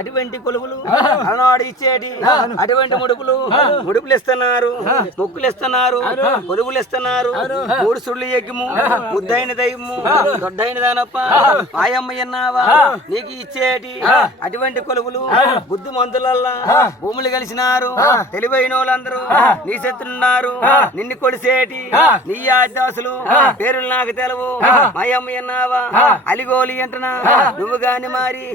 అటువంటి కొలువులు అలనాడు ఇచ్చేటి అటువంటి ముడుపులు ఇస్తున్నారు, మొక్కులు ఇస్తున్నారు, కొలువులు ఇస్తున్నారు. మూడు సుళ్ళు యజ్ఞము, ముద్దైన దైవము, దొడ్డైన దానప్ప మాయమ్మ ఎన్నావా నీకు ఇచ్చేటి అటువంటి కొలువులు. బుద్ధి మందులల్లా భూములు కలిసినారు, తెలివైన వాళ్ళందరూ నీ శత్రున్నారు. నిన్ను కొలిసేటి నీ ఆదాసులు పేరులు నాకు తెలవు. మాయమ్మ ఎన్నావా అలిగోలి అంటున్నా నువ్వు గాని మారి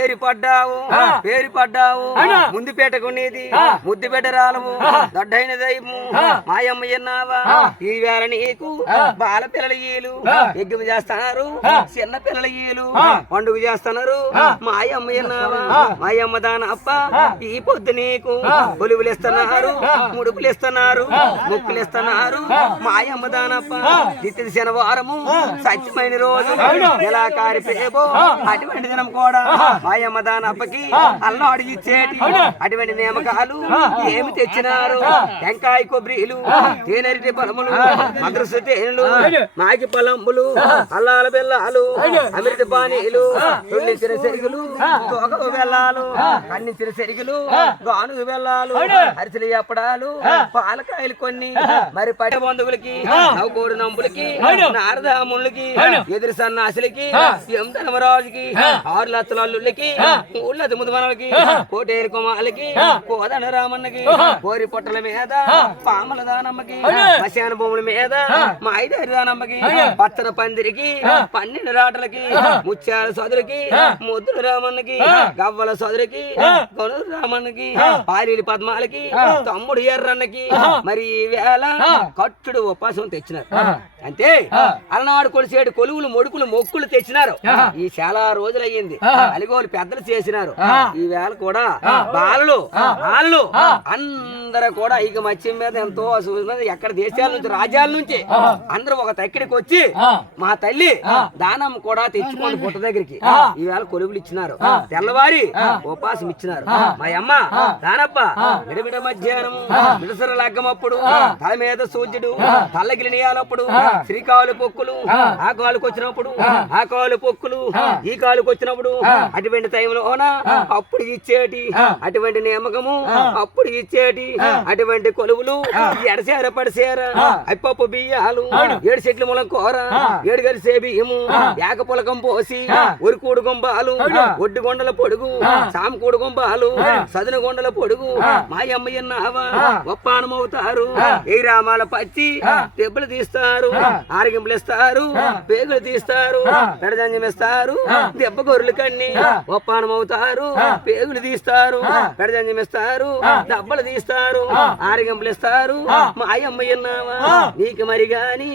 ఏరి పడ్డావు, పేరు పడ్డావు. ముందు పెట్టకునేది ముద్దు పెట్టరాలవు, దొడ్డైన దైవము మాయమ్మ ఎన్నావా. ఈ వేళ నీకు బాల పిల్లల ఈలు యజ్ఞం చేస్తున్నారు, చిన్న పిల్లల ఈలు పండుగ చేస్తున్నారు. మాయమ్మ ఎన్నావా మాయమ్మ దానప్ప ఈ పొద్దు నీకు కొలువులు ఇస్తున్నారు, ముడుపులు ఇస్తున్నారు, ముక్కులు ఇస్తున్నారు. మాయమ్మ దానప్ప నిత్య శనివారము సత్యమైన రోజు నెలాకారి పేబో అటువంటి దినం కూడా మాయమ్మ దానప్పకి అల్లాడు ఇచ్చేటి అటువంటి నియమకాలు ఏమి తెచ్చినారు. టెంకాయ కొబ్బరిలు, తేనెరిటి పొలములు, మద్రసు తేనెలు, మాకి పొలంబులు, అల్లాల బెల్లాలు, అమిరిటి పానీలు, తొల్లించిన సెరుగులు, తోక బెల్లాలు, అన్నించిన సెరుగులు, గానుగు బెల్లాలు, అరిసెలు ఎప్పడాలు, పాలకాయలు కొన్ని, మరి పట్టి బంధువులకి, నవ్వుకోడు నంబులకి, నారదాములకి, ఎదురు సన్నాసులకి, ఎం ధర్మరాజుకి, 6 లక్షల అల్లుళ్ళకి, 3 లక్షల ముదుమనలకి, కోటేరు కుమాలకి, కోదన రామన్నకి, కోరి పొట్టల మీద పామల దానమ్మకి, మశాన భూముల మీద మాయిదారి దానమ్మకి, పచ్చన పందిరికి, 12 రాటలకి, ముత్యాల సోదరికి, ముద్దుల రామన్నకి, గవ్వల సోదరికి, గొనూరు రామన్నకి, పారీలి పద్మాలకి, తమ్ముడు ఎర్రన్నకి మరి వేళ కట్టుడు ఉపాసం తెచ్చినారు. అంతే అలనాడు కొలిసేడు కొలువులు, మొడుకులు, మొక్కులు తెచ్చినారు. ఈ చాలా రోజులయ్యింది. అలిగోలు పెద్దలు చేసినారు. ఈ వేళ కూడా బాలలు వాళ్ళు అందరూ కూడా ఇక మత్స్యం మీద ఎంతో ఎక్కడ దేశాల నుంచి, రాజ్యాల నుంచి అందరూ ఒక తక్కిడికి వచ్చి మా తల్లి దానం కూడా తెచ్చుకోండి పుట్ట దగ్గరికి. ఈ వేళ కొలువులు ఇచ్చినారు, తెల్లవారి ఉపాసం ఇచ్చినారు. మా అమ్మ దానప్ప విడవిడ మధ్యాహ్నం మిడసర లగ్గమప్పుడు తల మీద సూర్యుడు తల్లగిలి నీయాలప్పుడు శ్రీకాలు పొక్కులు ఆ కాలుకు వచ్చినప్పుడు, ఆ కాలు పొక్కులు ఈ కాలుకు వచ్చినప్పుడు అటువంటి టైంలోన అప్పుడు ఇచ్చేటి అటువంటి నియమకము, అప్పుడు ఇచ్చేటి అటువంటి కొలువులు. ఎడసేర పడిసేర అప్పప్పు బియ్యాలు, 7 చెట్ల మూలం కూర, 7 గరిసే బియ్యము, ఏక పులకం పోసి, ఉరికూడు గుంబాలు, ఒడ్డు గొండల పొడుగు, సామకూడు గుంబాలు, సదున గొండల పొడుగు మాయమ్మ ఎన్నావా ఒప్పానమవుతారు. ఏ రామాల పచ్చి దెబ్బలు తీస్తారు, ఆరగింపులు ఇస్తారు, పేగులు తీస్తారు, పెడజంజం ఇస్తారు, దెబ్బ గొర్రెలు కన్ని ఒప్పానమవుతారు. పేగులు తీస్తారు, పెడజంజం ఇస్తారు, దెబ్బలు తీస్తారు, ఆరగింపులు ఇస్తారు. మాయమ్మ ఎన్నావా నీకు మరి గాని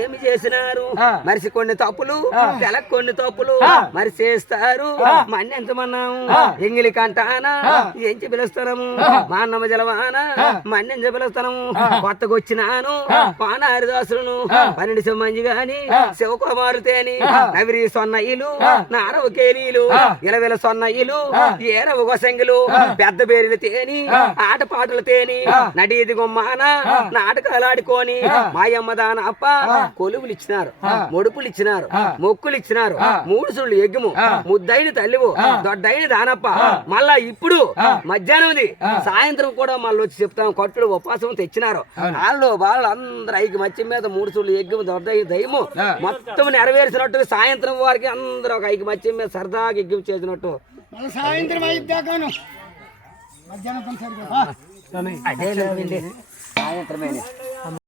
ఏమి చేసినారు. మరిసి కొన్ని తప్పులు, తెలక్ కొన్ని తప్పులు మరి చేస్తారు. మన్నెంతమన్నాము ఎంగిలి కంటానా ఎంచి పిలుస్తాము, మా అన్నమ్మ జలవాన మన్నెంచ పిలుస్తాము. కొత్తగా వచ్చినాను పానారిదాసులను 12 మంది గాని శివకుమారుతేని నవిరి సొన్నయిలు, నారవ కేలీలు, 20 సొన్నయిలు, ఏరవ గొసంగులు, పెద్ద బేరీలు తేని, ఆటపాటలు తేని, నడీది గుమ్మాన నాటకాలు ఆడుకొని మాయమ్మ దానప్ప కొలువులు ఇచ్చినారు, మొడుపులు ఇచ్చినారు, మొక్కులు ఇచ్చినారు. 3 సుళ్ళు యజ్ఞము, ముద్దైన తల్లివు, దొడ్డైన దానప్ప. మళ్ళా ఇప్పుడు మధ్యాహ్నం సాయంత్రం కూడా మళ్ళీ వచ్చి చెప్తాం కట్టుడు ఉపాసం తెచ్చినారు. వాళ్ళు అందరూ ఐకి మత్స్యం మీద 3 సుళ్ళు యజ్ఞము, దొడ్డైన దైవము మొత్తం నెరవేర్చినట్టు సాయంత్రం వారికి అందరూ ఒక ఐకి మత్స్యం మీద సరదాగా యజ్ఞం చేసినట్టు సాయంత్రం సాయంత్రమే